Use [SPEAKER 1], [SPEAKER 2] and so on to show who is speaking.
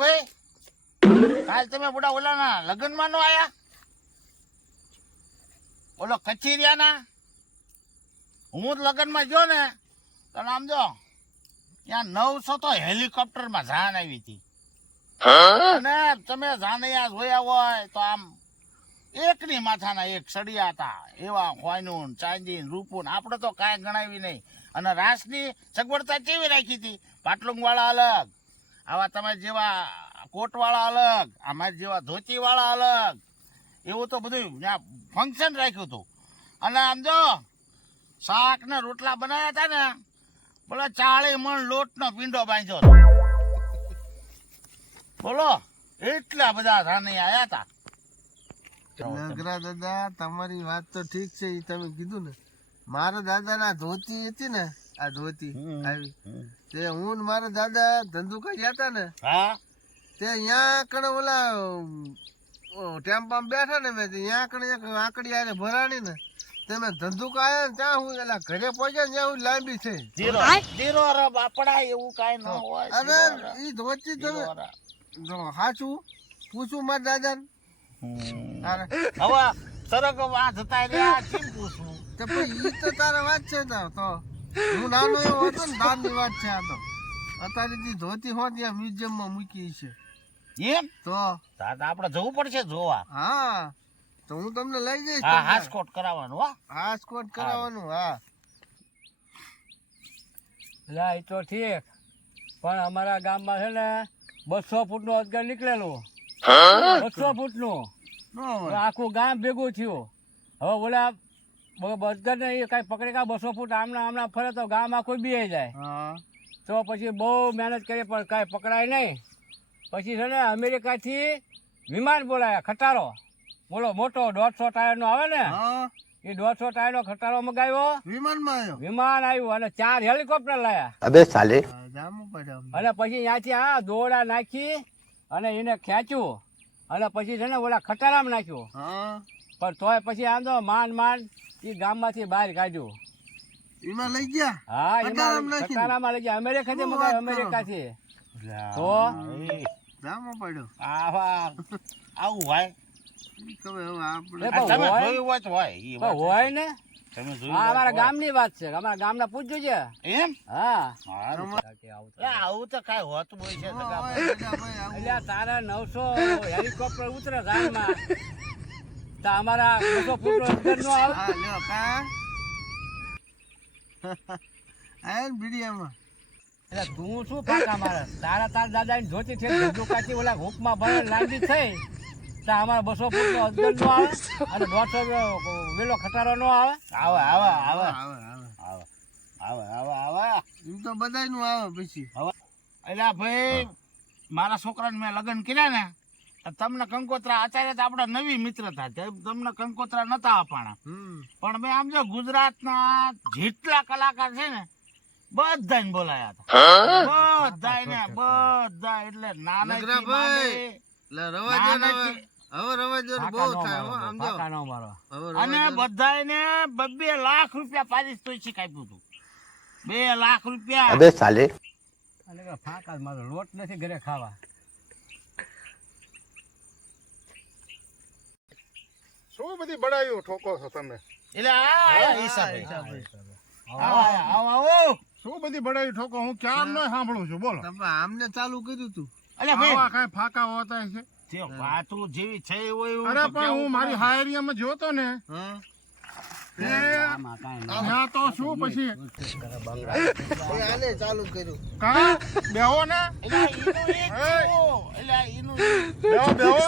[SPEAKER 1] ભાઈ કાલ તમે બુડા ઓલાના લગ્નમાં નો આયા? ઓલો કચેરિયાના? હું લગ્ન લગ્નમાં ગયો ને તો આમ જો ત્યાં નવસો તો હેલિકોપ્ટરમાં જાન આવી હતી. અને તમે જાનૈયા જોયા હોય તો આમ એકની માથાના એક સળિયા હતા. એવા હોયનું ચાંદી રૂપું આપણે તો કાંઈ ગણાવી નહીં. અને રાસની સગવડતા કેવી રાખી હતી? પાટલુંગ વાળા અલગ. આવા તમે જેવા કોટવાળા અલગ અમારા જેવા ધોતીવાળા અલગ. એવું તો બધું ત્યાં ફંક્શન રાખ્યું હતું. અને આમ જો શાક ને રોટલા બનાવ્યા હતા ને, બોલો ચાળી મણ લોટનો પીંડો બાંધ્યો બોલો, એટલા બધા રાની આવ્યા હતા.
[SPEAKER 2] નગરા દાદા, તમારી વાત તો ઠીક છે એ તમે કીધું ને. મારા દાદાના ધોતી હતી ને આ ધોતી આવી. તે હું ને મારા દાદા ધંધુકા ગયા હતા ને
[SPEAKER 1] હા?
[SPEAKER 2] તે અહીંયા કણે ઓલા ટેમ્પામાં બેઠા ને મેં ત્યાં કણે એક આંકડી આને ભરાણી ને તે મેં ધંધુકા આવ્યા ને ત્યાં હું એલા ઘરે પહોંચ્યા ને ત્યાં હું લાંબી છે
[SPEAKER 1] જીરો જીરો ર બાપડા એવું કાંઈ ન હોય અરે
[SPEAKER 2] ઈ ધોતી તમે જો સાચું પૂછું મારા દાદા ને
[SPEAKER 1] હવે સરગ વાત જતા રહ્યા કેમ પૂછું?
[SPEAKER 2] તો પછી ઈ તો તારા વાત છે તો તો હું નાનો એવો હતો ને તારની વાત છે આ તો. અત્યારે જે ધોતી હોત ત્યાં મ્યુઝિયમમાં મૂકી છે.
[SPEAKER 1] એમ?
[SPEAKER 2] તો?
[SPEAKER 1] આપણે જવું પડશે જોવા.
[SPEAKER 2] હા. તો હું તમને લઈ જઈશ
[SPEAKER 1] હા હાસકોટ કરાવવાનું હો.
[SPEAKER 2] હાસકોટ કરાવવાનું હા.
[SPEAKER 3] લા એ તો ઠીક. પણ અમારા ગામમાં છે ને બસો ફૂટનો અજગર નીકળેલું. બસો ફૂટનું.
[SPEAKER 2] નો
[SPEAKER 3] આખું ગામ ભેગું થયું. હવે બોલા અજગર ને એ કાંઈ પકડે કા બસો ફૂટ આમના આમના ફરે તો ગામમાં કોઈ બી જાય. તો પછી બહુ મહેનત કરી પણ કાંઈ પકડાય નહીં. પછી છે ને અમેરિકાથી વિમાન બોલાયા ખટારો. બોલો મોટો દોઢસો ટાયરનો આવે ને એ દોઢસો ટાયરનો ખટારો મગાવ્યો.
[SPEAKER 2] વિમાનમાં આવ્યો?
[SPEAKER 3] વિમાન આવ્યું અને ચાર હેલિકોપ્ટર લાયા.
[SPEAKER 4] અબે સાલે.
[SPEAKER 3] અને પછી ત્યાંથી આ દોડા નાખી અને એને ખેંચ્યું. અને પછી છે ને ઓલા ખટારામાં નાખ્યું.
[SPEAKER 2] હા.
[SPEAKER 3] પણ તોય પછી આમ તો માન માન એ ગામમાંથી બહાર કાઢ્યું.
[SPEAKER 2] એમાં લઈ ગયા?
[SPEAKER 3] હા એમાં સકારામાં લઈ ગયા.
[SPEAKER 2] અમેરિકા
[SPEAKER 3] છે
[SPEAKER 2] મગર અમેરિકા
[SPEAKER 3] છે તો?
[SPEAKER 2] રામો. પડ્યો.
[SPEAKER 1] આવા. આવું હોય?
[SPEAKER 3] અમારા ગામ વાત છે. અમારા ગામ ના પૂછજો છે હા. આવું
[SPEAKER 1] તો કઈ હોતું હોય
[SPEAKER 3] તારા નવસો હેલિકોપ્ટર ઉતરે ગામમાં. તો અમારા બસો ફૂટ અંદર નો આવે.
[SPEAKER 2] હા લ્યો કા? આયન ને બીડીયામાં
[SPEAKER 3] એટલે તું શું કાકા મારા? તારા તાર દાદા ની ધોતી છે ધંધુકાથી ઓલા હુકમાં ભરે લાંબી થઈ. તો અમારા બસો ફૂટ નો અજગર નો આવે અને દોઢસો વેલો ખટારો નો આવે
[SPEAKER 1] આવે આવે. આવે
[SPEAKER 2] આવે. આવે
[SPEAKER 1] આવે આવે આવે.
[SPEAKER 2] એમ તો બધાયનું આવે પછી.
[SPEAKER 1] એટલે ભાઈ મારા છોકરાને મેં લગ્ન કર્યા ને તમને કંકોત્રા આચાર્ય આપણા નવી મિત્રતા તમને કંકોત્રા નતા અપાણા. પણ મેં આમ જો ગુજરાતના જેટલા કલાકાર છે ને બધાને બોલાયા હતા. બધાને બધા એટલે નાના
[SPEAKER 2] ભાઈ
[SPEAKER 1] અને બધાને બે લાખ રૂપિયા પારિતોષિક આપ્યું હતું. બે લાખ રૂપિયા.
[SPEAKER 3] ફાંકા મારો લોટ નથી ઘરે ખાવા.
[SPEAKER 5] શું બધી બડાયું ઠોકો છો તમે.
[SPEAKER 1] એટલે આ હિસાબે.
[SPEAKER 2] હિસાબે.
[SPEAKER 1] આવો. આવો આવો
[SPEAKER 5] શું બધી બડાઈ ઠોકો? હું ક્યાં નો સાંભળું છું? બોલો.
[SPEAKER 2] તમે આમને ચાલુ કર્યું તું.
[SPEAKER 1] અલ્યા ભાઈ.
[SPEAKER 5] કાંઈ ફાકા હોતા છે
[SPEAKER 1] તે વાતો જેવી છે એવું એવું
[SPEAKER 5] અરે પણ હું મારી. હાયરિયામાં જોતો ને. ત્યાં તો શું પછી?
[SPEAKER 2] આને ચાલુ કર્યું.
[SPEAKER 5] કા? બેહો ને.
[SPEAKER 1] એટલે.
[SPEAKER 5] બેહો બેહો.